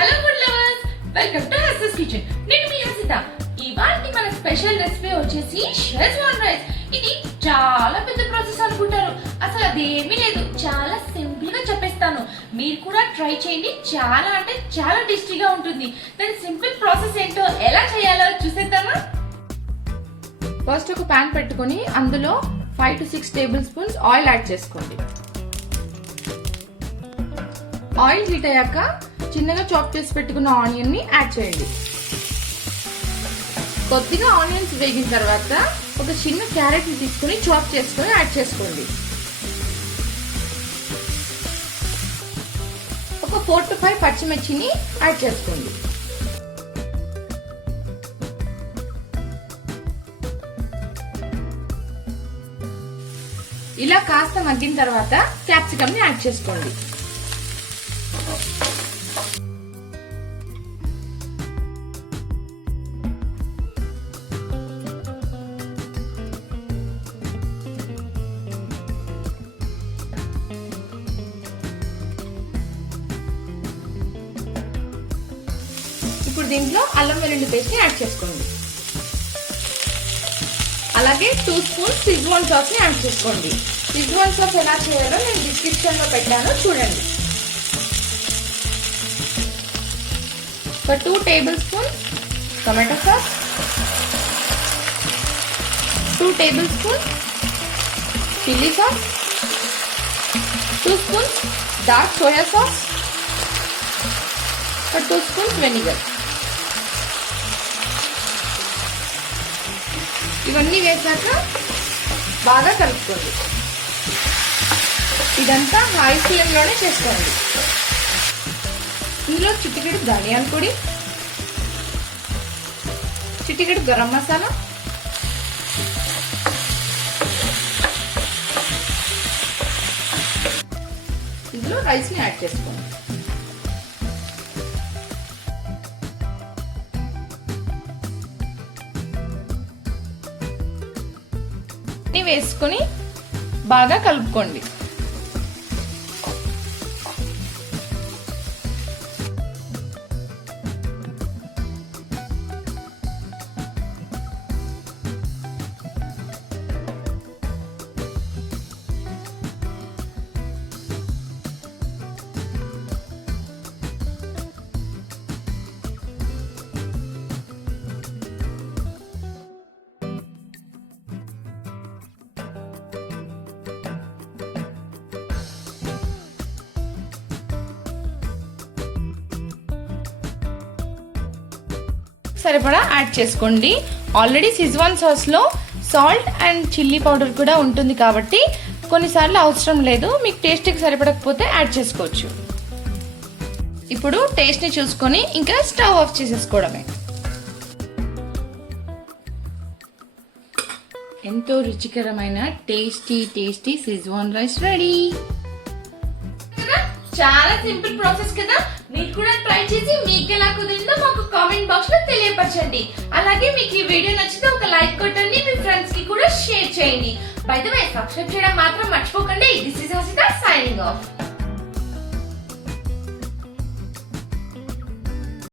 Hello food lovers welcome to Hasas kitchen నేను మీ హసిత. ఇవాళ మన స్పెషల్ రెసిపీ వచ్చేసి షెజ్వాన్ రైస్ ఇది చాలా పెద్ద ప్రాసెస్ అనుకుంటారు. అసలు అదేమీ లేదు. చాలా సింపుల్గా చెప్పేస్తాను. మీరు కూడా ట్రై చేయండి. చాలా అంటే చాలా టేస్టీగా ఉంటుంది. దాని సింపుల్ ప్రాసెస్ ఏంటో ఎలా చేయాలో చూసేద్దామా? ఫస్ట్ ఒక ప్యాన్ పెట్టుకొని అందులో five to six table spoons oil add చేసుకోండి. ఆయిల్ హీట్ అయ్యాక చిన్నగా చాప్ చేసి పెట్టుకున్న ఆనియన్ని యాడ్ చేయండి. కొద్దిగా ఆనియన్స్ వేగిన తర్వాత ఒక చిన్న క్యారెట్ని తీసుకుని చాప్ చేసుకుని యాడ్ చేసుకోండి. ఒక ఫోర్ టు ఫైవ్ పచ్చిమిర్చిని యాడ్ చేసుకోండి. ఇలా కాస్త మగ్గిన తర్వాత క్యాప్సికమ్ని యాడ్ చేసుకోండి. ఇప్పుడు దీంట్లో అల్లం వెల్లుల్లి పేస్ట్ని యాడ్ చేసుకోండి. అలాగే టూ స్పూన్స్ సిజ్వాన్ సాస్ని యాడ్ చేసుకోండి. సిజ్వాన్ సాస్ ఎలా చేయాలో నేను డిస్క్రిప్షన్లో పెట్టాను చూడండి. ఒక two table spoon tomato sauce. Two table spoon chilli sauce. Two spoons dark soya sauce. ఒక టూ స్పూన్స్ వెనిగర్. ఇవన్నీ వేసాక బాగా కలుపుకోండి. ఇదంతా హై ఫ్లేమ్లోనే చేసుకోండి. ఇందులో చిటికెడు ధనియాల పొడి చిటికెడు గరం మసాలా ఇందులో రైస్ని యాడ్ చేసుకోండి. వేసుకొని బాగా కలుపుకోండి. సరిపడా యాడ్ చేసుకోండి. ఆల్రెడీ సిజ్వాన్ సాస్లో సాల్ట్ అండ్ చిల్లీ పౌడర్ కూడా ఉంటుంది కాబట్టి కొన్నిసార్లు అవసరం లేదు. మీకు టేస్ట్కి సరిపడకపోతే యాడ్ చేసుకోవచ్చు. ఇప్పుడు టేస్ట్ని చూసుకొని ఇంకా స్టవ్ ఆఫ్ చేసేసుకోవడమే. ఎంతో రుచికరమైన tasty tasty schezwan rice ready చాలా సింపుల్ ప్రాసెస్ కదా? మీరు కూడా ట్రై చేసి మీకు ఎలా కుదిరిందో తెలియపరచండి అలాగే మీకు ఈ వీడియో నచ్చితే ఒక లైక్ కొట్టండి మీ ఫ్రెండ్స్కి కూడా షేర్ చేయండి. బై ద వే సబ్స్క్రైబ్ చేయడం మాత్రం మర్చిపోకండి. This is Hasitha signing off